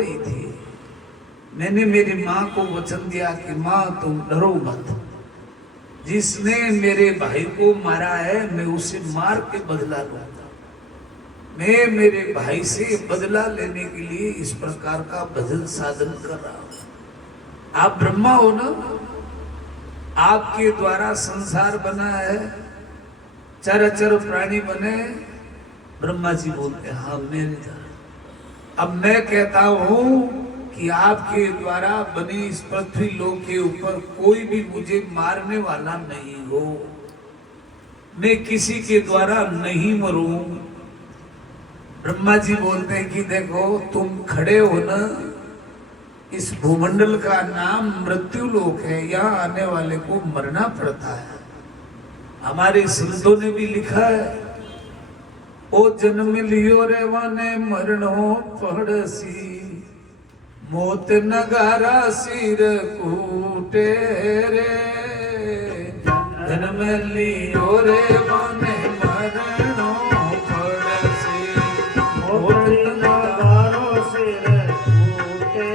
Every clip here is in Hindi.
रही थी। मैंने मेरी माँ को वचन दिया कि माँ तुम डरो मत, जिसने मेरे भाई को मारा है मैं उसे मार के बदला लूंगा। मैं मेरे भाई से बदला लेने के लिए इस प्रकार का भजन साधन कर रहा हूं। आप ब्रह्मा हो ना, आपके द्वारा संसार बना है, चराचर प्राणी बने। ब्रह्मा जी बोलते हैं हाँ मेरे द्वारा। अब मैं कहता हूं कि आपके द्वारा बनी इस पृथ्वी लोक के ऊपर कोई भी मुझे मारने वाला नहीं हो, मैं किसी के द्वारा नहीं मरूं। ब्रह्मा जी बोलते हैं कि देखो तुम खड़े हो ना, इस भूमंडल का नाम मृत्यु लोक है, यहाँ आने वाले को मरना पड़ता है। हमारे संतों ने भी लिखा है, ओ जन्म लियो रे वाने मरणो पड़सी, मोत नगारा सिर कूटे रे। जन्म लियो रे वाने मरणो पड़सी, मोत नगारो सिर कूटे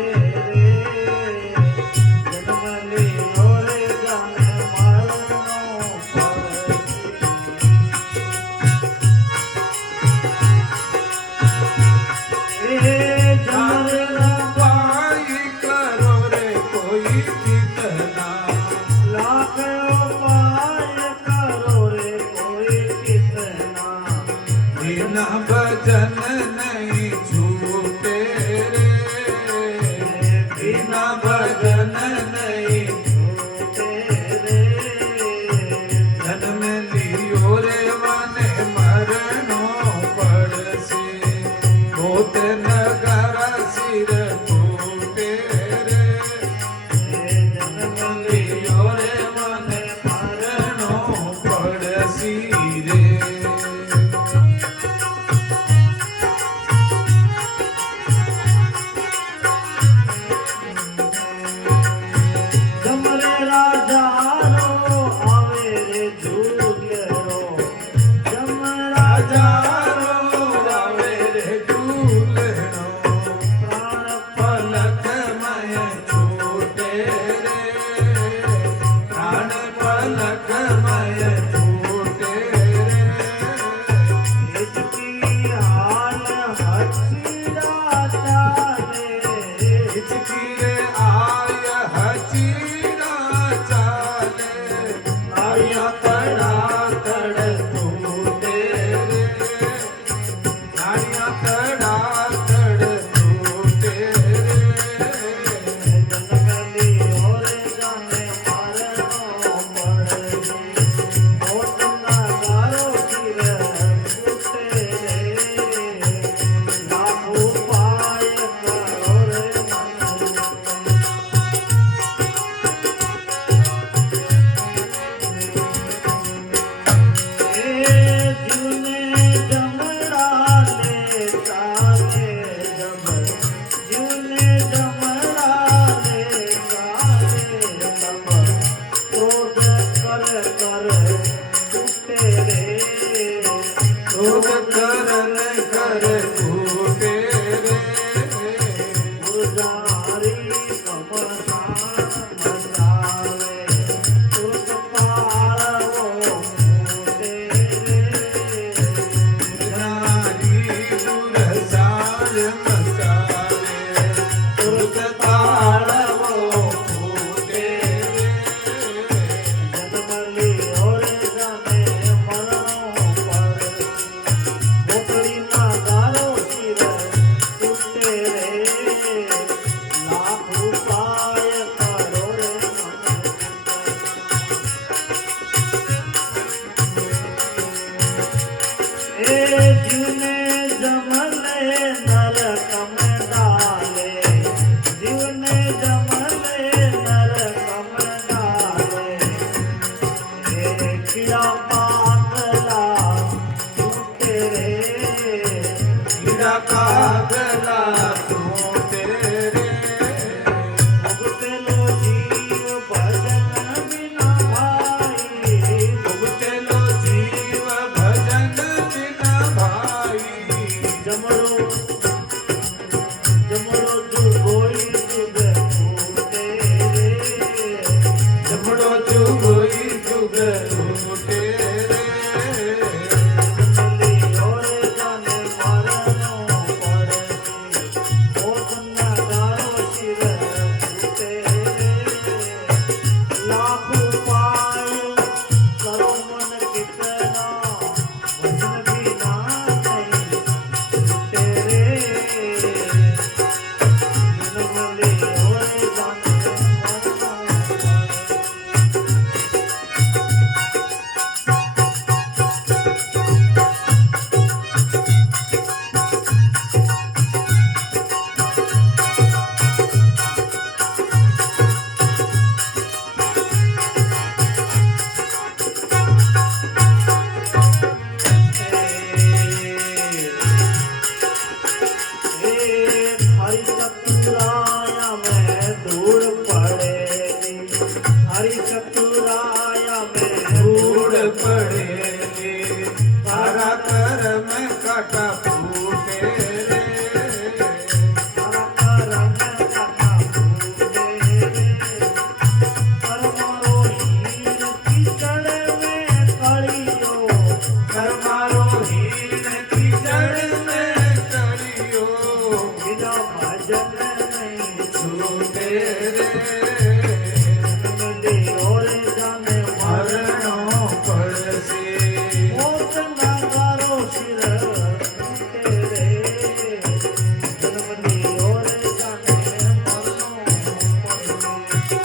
रे। जन्म लियो रे वाने मरणो पड़सी। भजन नहीं छूटे रे, बिना भजन नहीं छूटे रे। जन्म लियो रे वाने मरणो पड़सी, मोत नगारा सिर कूटे रे। जन्म लियो रे वाने मरणो पड़सी रे। चतुराया में धूड़ पड़ेगी, हरि चतुराया में धूड़ पड़ेगी, तारा कर में काटा फूटे रे, तारा कर में काटा फूटे रे, करमारो हीर कीचड़ में कलियो, करमारो हीर कीचड़ में कलियो, बिना भजन नहीं छूटे रे, मिले और जाने मरणों पड़सी, मौत ना करो सिर टूटे रे, जन्म ली और जाने मरणों पड़सी।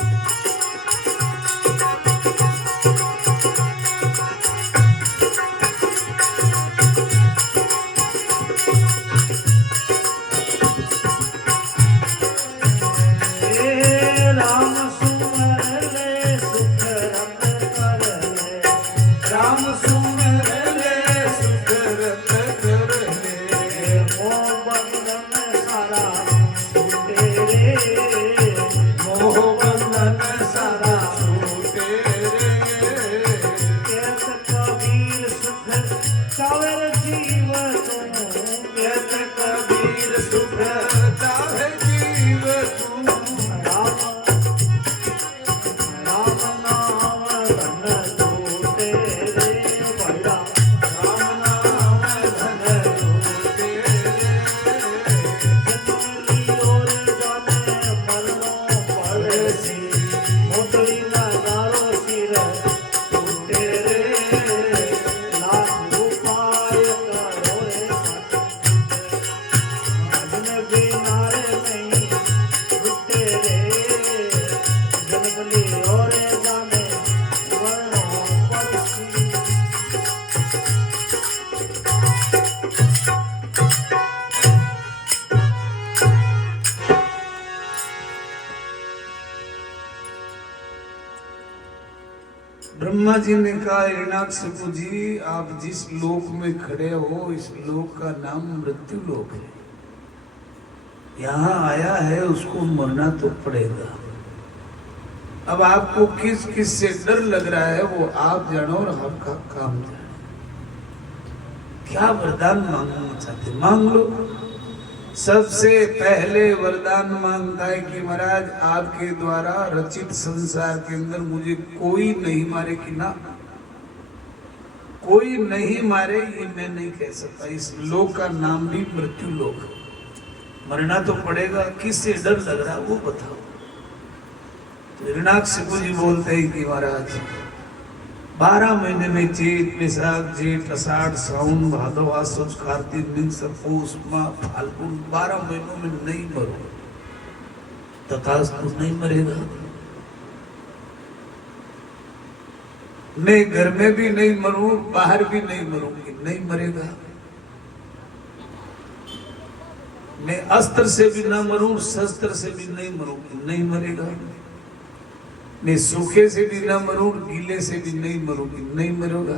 राम सुमर ले सुख रत कर ले, राम सुमर ले सुख रत कर ले, मोह बंधन सारा छूटे रे, मोह बंधन सारा छूटे रे, कहत कबीर सुख चावर जीव तुम, कहत कबीर सुख चाहे जीव तू, राम राम नाम धन छूटे रे, बड़ा राम नाम धन लूटे रे, जन्म ली और जाने मरणों पड़सी, मोटरी ना नारो सिर टूटे रे, लाख उपाय करो रे भजन बिना रे नहीं छूटे रे, जन्म ली और जाने मरणों पड़सी। ब्रह्मा जी ने कहा हिरण्याकशिपु जी आप जिस लोक में खड़े हो इस लोक का नाम मृत्यु लोक है, यहाँ आया है उसको मरना तो पड़ेगा। अब आपको किस किस से डर लग रहा है वो आप जानो और आपका काम जानो। क्या वरदान मांगना चाहते मांग लो। सबसे पहले वरदान मांगता है कि महाराज आपके द्वारा रचित संसार के अंदर मुझे कोई नहीं मारे कि ना, कोई नहीं मारे ये मैं नहीं कह सकता। इस लोक का नाम भी मृत्यु लोक है, मरना तो पड़ेगा। किससे डर लग रहा वो बताओ। तो हिरण्याकशिपु जी बोलते हैं कि महाराज 12 महीने में चैत वैशाख जेठ अषाढ़ साउन भादव आश्विन कार्तिक मिंस पौष माह फाल्गुन 12 महीनों में नहीं मरो तथास्तु नहीं मरेगा। मैं घर में भी नहीं मरूं बाहर भी नहीं मरूंगी, नहीं मरेगा। मैं अस्त्र से भी ना मरूं शस्त्र से भी नहीं मरूंगी, नहीं मरेगा। मैं सूखे से भी ना मरूं गीले से भी नहीं मरूंगी, नहीं मरूंगा।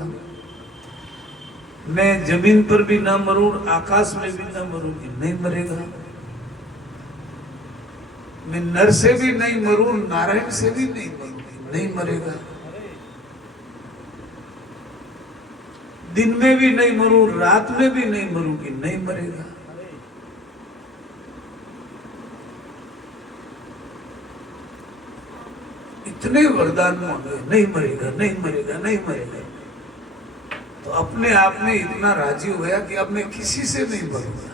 मैं जमीन पर भी ना मरूं आकाश में भी ना मरूंगी, नहीं मरेगा। मैं नर से भी नहीं मरूं नारायण से भी नहीं मरूंगी, नहीं मरेगा। दिन में भी नहीं मरूं रात में भी नहीं मरूंगी, नहीं मरेगा। इतने वरदान मांगे नहीं मरेगा, नहीं मरेगा, नहीं मरेगा। तो अपने आप में इतना राजी हो गया कि अब मैं किसी से नहीं मरूंगा।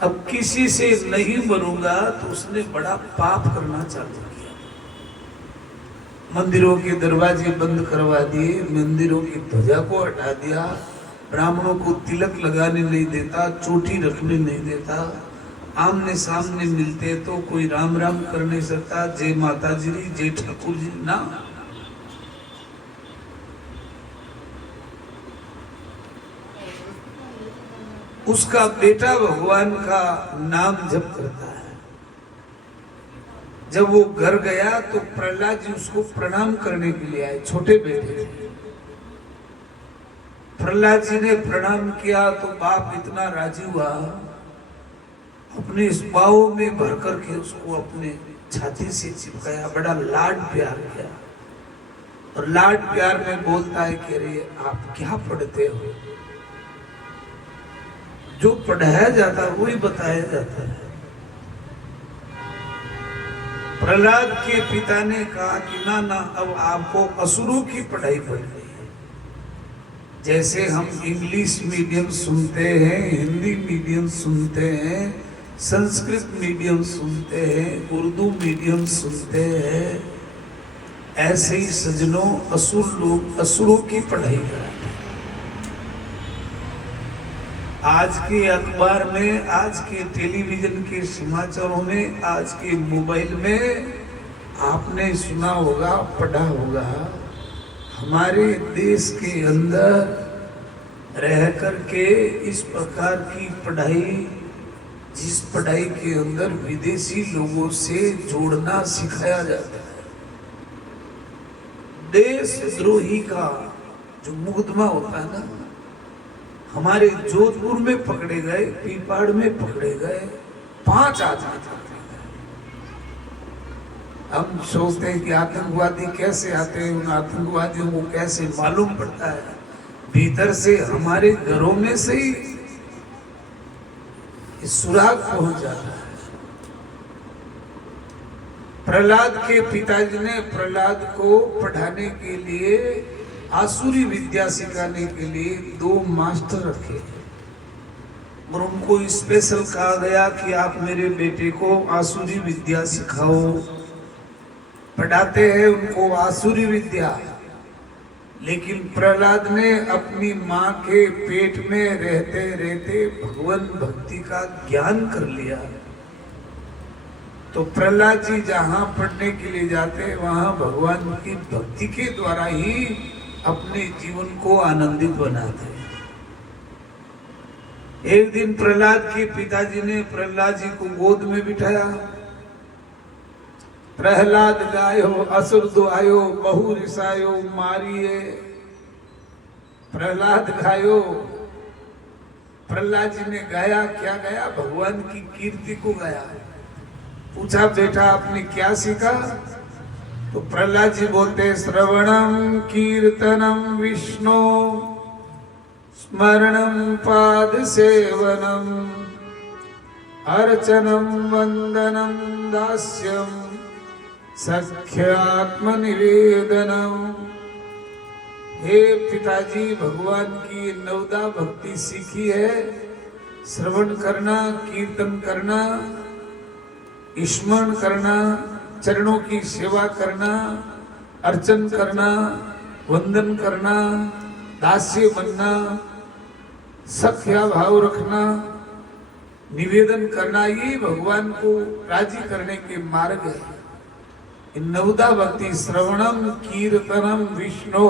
अब किसी से नहीं मरूंगा तो उसने बड़ा पाप करना चालू किया। मंदिरों के दरवाजे बंद करवा दिए, मंदिरों की ध्वजा को हटा दिया, ब्राह्मणों को तिलक लगाने नहीं देता, चोटी रखने नहीं देता, आमने सामने मिलते तो कोई राम राम कर नहीं सकता, जय माता जी जय ठाकुर जी ना। उसका बेटा भगवान का नाम जप करता है। जब वो घर गया तो प्रहलाद जी उसको प्रणाम करने के लिए आए, छोटे बेटे थे। प्रहलाद जी ने प्रणाम किया तो बाप इतना राजी हुआ अपने इस बाहों में भर करके उसको अपने छाती से चिपकाया, बड़ा लाड प्यार किया। और लाड प्यार में बोलता है कि अरे आप क्या पढ़ते हो? जो पढ़ाया जाता है वही बताया जाता है। प्रहलाद के पिता ने कहा कि ना ना, अब आपको असुरों की पढ़ाई पढ़नी है। जैसे हम इंग्लिश मीडियम सुनते हैं, हिंदी मीडियम सुनते हैं, संस्कृत मीडियम सुनते हैं, उर्दू मीडियम सुनते हैं, ऐसे ही सज्जनों असुर लोग असुरों की पढ़ाई कराते हैं। आज के अखबार में, आज के टेलीविजन के समाचारों में, आज के मोबाइल में आपने सुना होगा, पढ़ा होगा, हमारे देश के अंदर रह करके इस प्रकार की पढ़ाई, जिस पढ़ाई के अंदर विदेशी लोगों से जोड़ना सिखाया जाता है। देशद्रोही का जो मुकदमा होता है ना, हमारे जोधपुर में पकड़े गए, पीपाड़ में पकड़े गए 5 आदमी पकड़े गए। हम सोचते हैं कि आतंकवादी कैसे आते हैं, उन आतंकवादियों को कैसे मालूम पड़ता है? भीतर से हमारे घरों में से ही सुराग पहुंच जाता है। प्रहलाद के पिताजी ने प्रहलाद को पढ़ाने के लिए, आसुरी विद्या सिखाने के लिए 2 मास्टर रखे और उनको स्पेशल कहा गया कि आप मेरे बेटे को आसुरी विद्या सिखाओ। पढ़ाते हैं उनको आसुरी विद्या, लेकिन प्रहलाद ने अपनी मां के पेट में रहते रहते भगवान भक्ति का ज्ञान कर लिया। तो प्रहलाद जी जहां पढ़ने के लिए जाते, वहां भगवान की भक्ति के द्वारा ही अपने जीवन को आनंदित बनाते। एक दिन प्रहलाद के पिताजी ने प्रहलाद जी को गोद में बिठाया। प्रहलाद गायो असुर दुआयो, बहु रिसायो मारिए। प्रहलाद गायो, प्रहलाद जी ने गाया। क्या गाया? भगवान की कीर्ति को गाया। पूछा बेटा आपने क्या सीखा? तो प्रहलाद जी बोलते, श्रवणम कीर्तनम विष्णु, स्मरणम पाद सेवनम, अर्चनम वंदनम दास्यम, सख्यात्म निवेदनम। हे पिताजी, भगवान की 9 भक्ति सीखी है। श्रवण करना, कीर्तन करना, स्मरण करना, चरणों की सेवा करना, अर्चन करना, वंदन करना, दास्य बनना, सख्या भाव रखना, निवेदन करना, ये भगवान को राजी करने के मार्ग है। 9 भक्ति श्रवणम कीर्तनम विष्णु,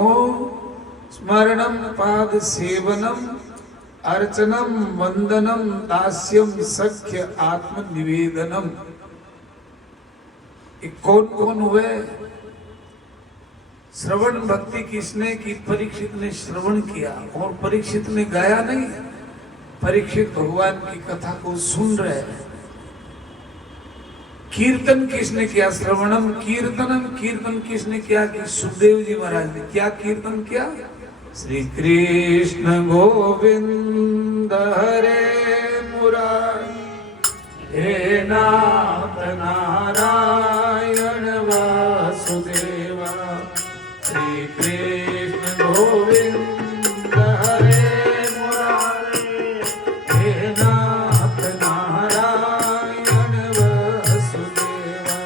स्मरणम पाद सेवनम, अर्चनम वंदनम दास्यम, सख्य आत्म निवेदनम। कौन कौन हुए? श्रवण भक्ति किसने की? परीक्षित ने श्रवण किया और परीक्षित ने गाया नहीं। परीक्षित भगवान की कथा को सुन रहे हैं। कीर्तन किसने किया? श्रवणम कीर्तनम। कीर्तन किसने किया? कि सुखदेव जी महाराज ने। क्या कीर्तन किया? श्री कृष्ण गोविंद हरे मुरारी, हे नाथ नारायण वासुदेवा। श्री कृष्ण गोविंद हरे मुरारी, हे नाथ नारायण वासुदेवा।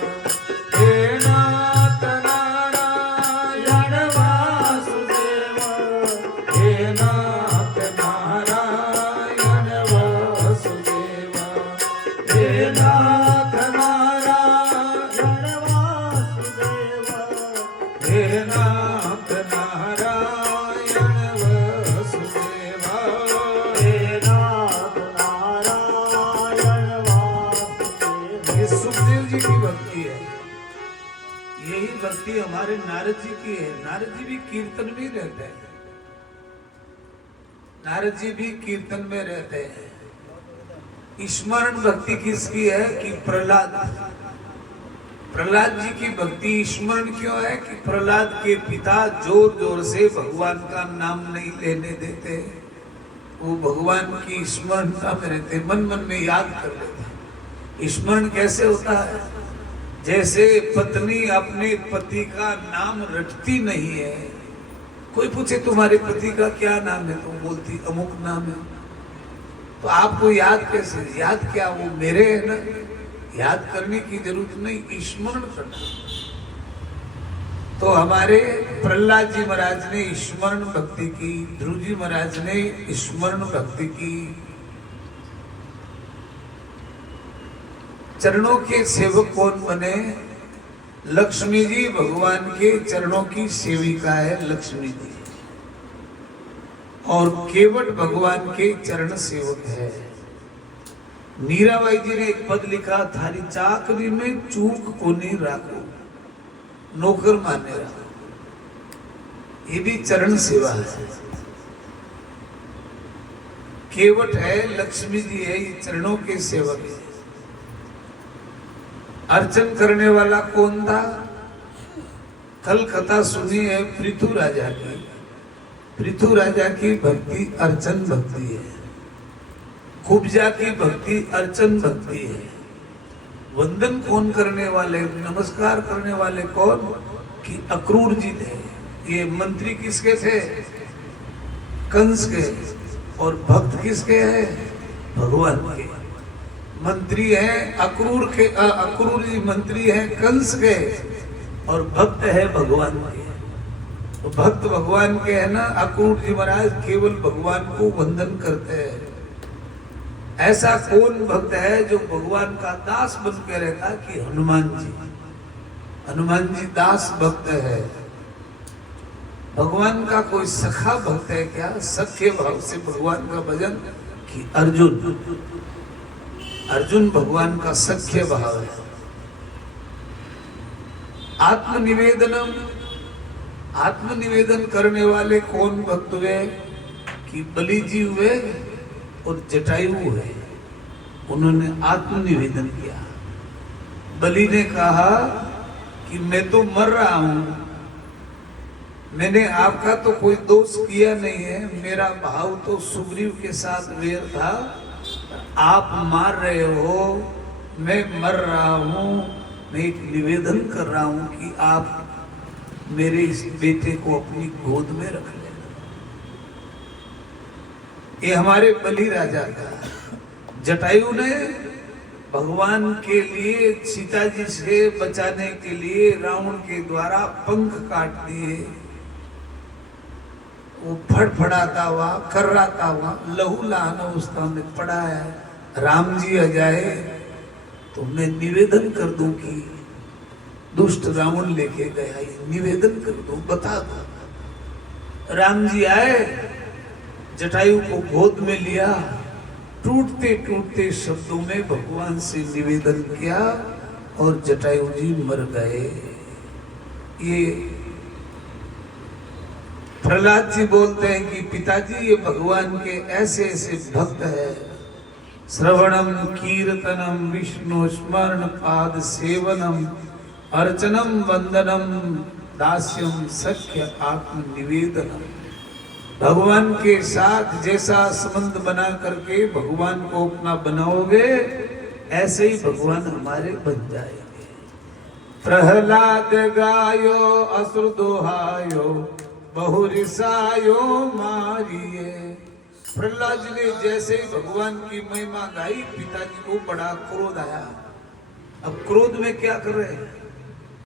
हे नाथ नारायण वासुदेवा, हे नाथ नारायण वासुदेवा, हे नाथ नारायण वासुदेवा, हे नाथ नारायण वासुदेवा, हे नाथ नारायण वासुदेवा। ये सुखदेव जी की भक्ति है। यही भक्ति हमारे नारद जी की है। नारद जी भी कीर्तन में रहते हैं। नारद जी भी कीर्तन में रहते हैं। स्मरण भक्ति किसकी है कि प्रहलाद जी की भक्ति स्मरण क्यों है कि प्रहलाद के पिता जोर जोर से भगवान का नाम नहीं लेने देते, वो भगवान की स्मरणता में रहते, मन मन में याद कर लेते। स्मरण कैसे होता है? जैसे पत्नी अपने पति का नाम रटती नहीं है। कोई पूछे तुम्हारे पति का क्या नाम है, तुम बोलती अमुक नाम है। तो आपको याद कैसे? याद क्या, वो मेरे है ना, याद करने की जरूरत नहीं, स्मरण करना। तो हमारे प्रहलाद जी महाराज ने स्मरण भक्ति की, ध्रुव जी महाराज ने स्मरण भक्ति की। चरणों के सेवक कौन बने? लक्ष्मी जी भगवान के चरणों की सेविका है लक्ष्मी जी, और केवट भगवान के चरण सेवक है। मीराबाई जी ने एक पद लिखा, थारी चाकरी में चूक को नहीं राखो, नौकर माने रखो। ये भी चरण सेवा है। केवट है, लक्ष्मी जी है, ये चरणों के सेवक है। अर्चन करने वाला कौन था? कल कथा सुनी है पृथु राजा की। पृथु राजा की भक्ति अर्चन भक्ति है, कुब्जा की भक्ति अर्चन भक्ति है। वंदन कौन करने वाले, नमस्कार करने वाले कौन? कि अक्रूर जी थे। ये मंत्री किसके थे? कंस के। और भक्त किसके हैं? भगवान के। मंत्री है अक्रूर के, अक्रूर जी मंत्री है कंस के, और भक्त है भगवान के। तो भक्त भगवान के है ना। अक्रूर जी महाराज केवल भगवान को वंदन करते हैं। ऐसा कौन भक्त है जो भगवान का दास बन के रहता? कि हनुमान जी। हनुमान जी दास भक्त है। भगवान का कोई सखा भक्त है क्या? सख्य भाव से भगवान का भजन। कि अर्जुन, अर्जुन भगवान का सख्य भाव है। आत्मनिवेदनम, आत्मनिवेदन करने वाले कौन भक्त हुए? कि बलि जी हुए और जटायु हुए। उन्होंने आत्मनिवेदन किया। बलि ने कहा कि मैं तो मर रहा हूं, मैंने आपका तो कोई दोष किया नहीं है, मेरा भाव तो सुग्रीव के साथ वैर था, आप मार रहे हो, मैं मर रहा हूं, मैं एक निवेदन कर रहा हूं कि आप मेरे इस बेटे को अपनी गोद में रख लेना। ये हमारे बलि राजा का। जटायु ने भगवान के लिए, सीता जी से बचाने के लिए रावण के द्वारा पंख काट दिए। वो फड़फड़ाता हुआ, कर्राता हुआ, लहू लहान अवस्था में पड़ा है। राम जी आ जाए तो मैं निवेदन कर दूं कि दुष्ट रावण लेके गया, ये निवेदन कर दूं, बता दो। राम जी आए, जटायु को गोद में लिया, टूटते टूटते शब्दों में भगवान से निवेदन किया और जटायु जी मर गए। ये प्रहलाद जी बोलते हैं कि पिताजी ये भगवान के ऐसे ऐसे भक्त है। श्रवणम कीर्तनम विष्णु स्मरण पाद सेवनम अर्चनम वंदनम दास्यम सख्य आत्म निवेदनम। भगवान के साथ जैसा संबंध बना करके भगवान को अपना बनाओगे, ऐसे ही भगवान हमारे बन जाएंगे। प्रहलाद गायो असुर दोहायो बहुरिसायो मारिए। प्रहलाद जी ने जैसे ही भगवान की महिमा गाई, पिताजी को बड़ा क्रोध आया। अब क्रोध में क्या कर रहे हैं?